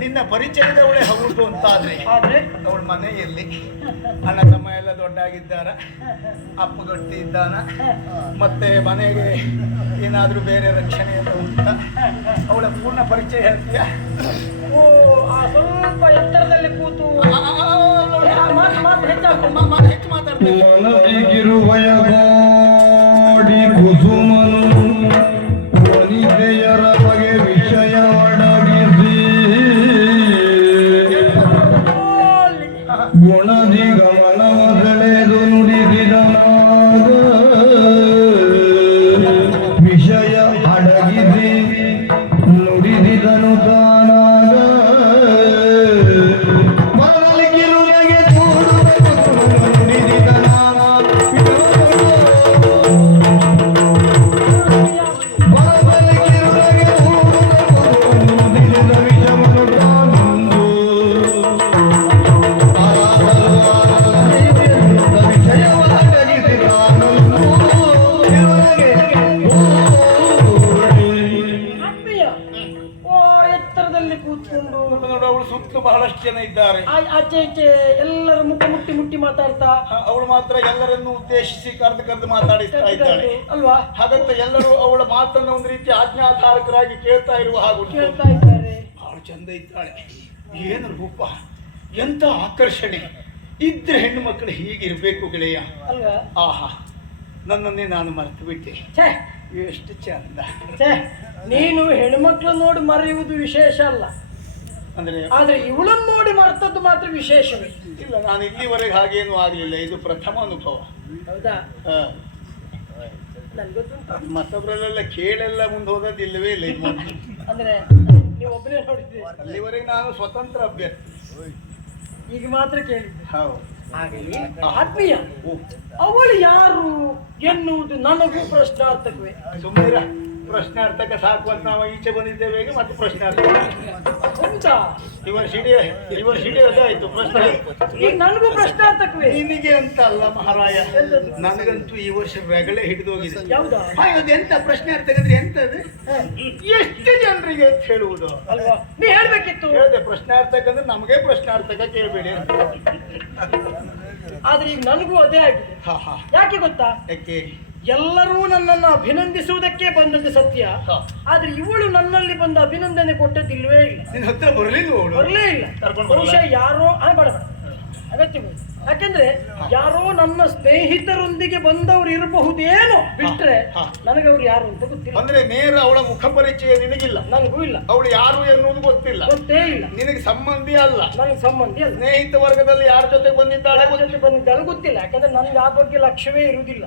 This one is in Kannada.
ನಿನ್ನ ಪರಿಚಯದವಳೆ ಹೌದು ಅಂತ ಅವಳ ಮನೆಯಲ್ಲಿ ಹಣ ತಮ್ಮ ಎಲ್ಲ ದೊಡ್ಡಾಗಿದ್ದಾರ ಅಪ್ಪು ದೊಡ್ಡ ಇದ್ದಾನ ಮತ್ತೆ ಮನೆಗೆ ಏನಾದ್ರೂ ಬೇರೆ ರಕ್ಷಣೆ ಅಂತ ಉಂಟ ಅವಳ ಪೂರ್ಣ ಪರಿಚಯ ಹೇಳ್ತೀಯ ಓ ಆ ಸ್ವಲ್ಪ ಎತ್ತರದಲ್ಲಿ ಕೂತು ಹೆಚ್ಚಾಕು ಮಾತು ಹೆಚ್ಚು ಮಾತಾಡ್ತೀವಿ ಅಣ್ಣ ಬಹಳಷ್ಟು ಜನ ಇದ್ದಾರೆ ಆಚೆ ಆಚೆ ಎಲ್ಲರೂ ಮುಟ್ಟಿ ಮುಟ್ಟಿ ಮುಟ್ಟಿ ಮಾತಾಡ್ತಾ ಅವಳು ಮಾತ್ರ ಎಲ್ಲರನ್ನು ಉದ್ದೇಶಿಸಿ ಇದ್ದಾಳೆ ಅಲ್ವಾ ಹಾಗಂತ ಎಲ್ಲರೂ ಅವಳ ಮಾತನ್ನ ಒಂದು ರೀತಿ ಆಜ್ಞಾಧಾರಕರಾಗಿ ಕೇಳ್ತಾ ಇರುವ ಹಾಗೂ ಇದ್ದಾಳೆ ಏನು ರೂಪ ಎಂತ ಆಕರ್ಷಣೆ ಇದ್ರೆ ಹೆಣ್ಣು ಮಕ್ಕಳು ಹೀಗಿರ್ಬೇಕು ಗೆಳೆಯ ನನ್ನನ್ನೇ ನಾನು ಮರೆತು ಬಿಟ್ಟೆ ಎಷ್ಟು ಚಂದ ನೀನು ಹೆಣ್ಮಕ್ಳು ನೋಡಿ ಮರೆಯುವುದು ವಿಶೇಷ ಅಲ್ಲ ಅಂದ್ರೆ ಆದ್ರೆ ಇವಳನ್ನು ನೋಡಿ ಮರೆತದ್ದು ಮಾತ್ರ ವಿಶೇಷವೇ ಇಲ್ಲ ನಾನು ಇಲ್ಲಿವರೆಗೆ ಹಾಗೇನು ಆಗಲಿಲ್ಲ ಇದು ಪ್ರಥಮ ಅನುಭವ ಹೌದಾ ಮತ್ತೊಬ್ಬರಲ್ಲೆಲ್ಲ ಕೇಳೆಲ್ಲ ಮುಂದೆ ಹೋಗೋದು ಇಲ್ಲವೇ ಇಲ್ಲ ಇದು ಅಂದ್ರೆ ಅಲ್ಲಿವರೆಗೆ ನಾನು ಸ್ವತಂತ್ರ ಅಭ್ಯರ್ಥಿ ಈಗ ಮಾತ್ರ ಕೇಳಿದ್ದೆ ಹೌದು ಆತ್ಮೀಯ ಅವಳು ಯಾರು ಎನ್ನುವುದು ನನಗೂ ಪ್ರಶ್ನಾರ್ಥಕವೇ ಸುಮ್ಮನೆ ಪ್ರಶ್ನಾರ್ಥಕ ಸಾಕು ಅಂತ ನಾವು ಈಚೆ ಬಂದಿದ್ದೇವೆ ಮತ್ತೆ ಪ್ರಶ್ನಾರ್ಥಕ ಉಂಟ ಇವನ್ ಶಿಡಿಯ ಇವನ್ ಶಿಡಿಯ ಆಯ್ತು ಪ್ರಶ್ನೆ ನನಗೂ ಪ್ರಶ್ನಾರ್ಥಕ ನಿನಗೆ ಅಂತ ಅಲ್ಲ ಮಹಾರಾಯ ನನಗಂತೂ ಈ ವರ್ಷ ಬೆಗಳೇ ಹಿಡಿದೋಗಿದೆ ಹೌದು ಎಂತ ಪ್ರಶ್ನಾರ್ಥಕ ಅಂದ್ರೆ ಎಂತ ಎಷ್ಟು ಜನರಿಗೆ ಅಂತ ಹೇಳುವುದು ಅಲ್ವಾ ನೀ ಹೇಳ್ಬೇಕಿತ್ತು ಹೇಳಿದೆ ಪ್ರಶ್ನಾರ್ಥಕ ಅಂದ್ರೆ ನಮಗೆ ಪ್ರಶ್ನಾರ್ಥಕ ಕೇಳಬೇಡಿ ಆದ್ರೆ ಈಗ ನನಗೂ ಅದೇ ಆಗಿದೆ ಹಾ ಹಾ ಯಾಕೆ ಗೊತ್ತಾ ಯಾಕೆ ಎಲ್ಲರೂ ನನ್ನನ್ನು ಅಭಿನಂದಿಸುವುದಕ್ಕೆ ಬಂದದ್ದು ಸತ್ಯ ಆದ್ರೆ ಇವಳು ನನ್ನಲ್ಲಿ ಬಂದು ಅಭಿನಂದನೆ ಕೊಟ್ಟದಿಲ್ವೇ ಇಲ್ಲ ಬರಲೇ ಇಲ್ಲ ಬಹುಶಃ ಇಲ್ಲ ಯಾರೋ ಬಡ ಅಗತ್ಯ ಯಾಕಂದ್ರೆ ಯಾರೋ ನನ್ನ ಸ್ನೇಹಿತರೊಂದಿಗೆ ಬಂದವ್ರು ಇರಬಹುದೇನು ನನಗೆ ಅವ್ರು ಯಾರು ಅಂತ ಗೊತ್ತಿಲ್ಲ ಅಂದ್ರೆ ನೇರ ಅವಳ ಮುಖ ಪರಿಚಯ ನಿನಗಿಲ್ಲ ನನಗೂ ಇಲ್ಲ ಅವಳು ಯಾರು ಎನ್ನುವುದು ಗೊತ್ತಿಲ್ಲ ಗೊತ್ತೇ ಇಲ್ಲ ನಿನಗೆ ಸಂಬಂಧಿ ಅಲ್ಲ ನನಗೆ ಸಂಬಂಧಿ ಅಲ್ಲ ಸ್ನೇಹಿತ ವರ್ಗದಲ್ಲಿ ಯಾರ ಜೊತೆ ಜೊತೆ ಬಂದಿದ್ದಾಳೆ ಗೊತ್ತಿಲ್ಲ ಯಾಕಂದ್ರೆ ನನಗೆ ಆ ಬಗ್ಗೆ ಲಕ್ಷ್ಯವೇ ಇರುವುದಿಲ್ಲ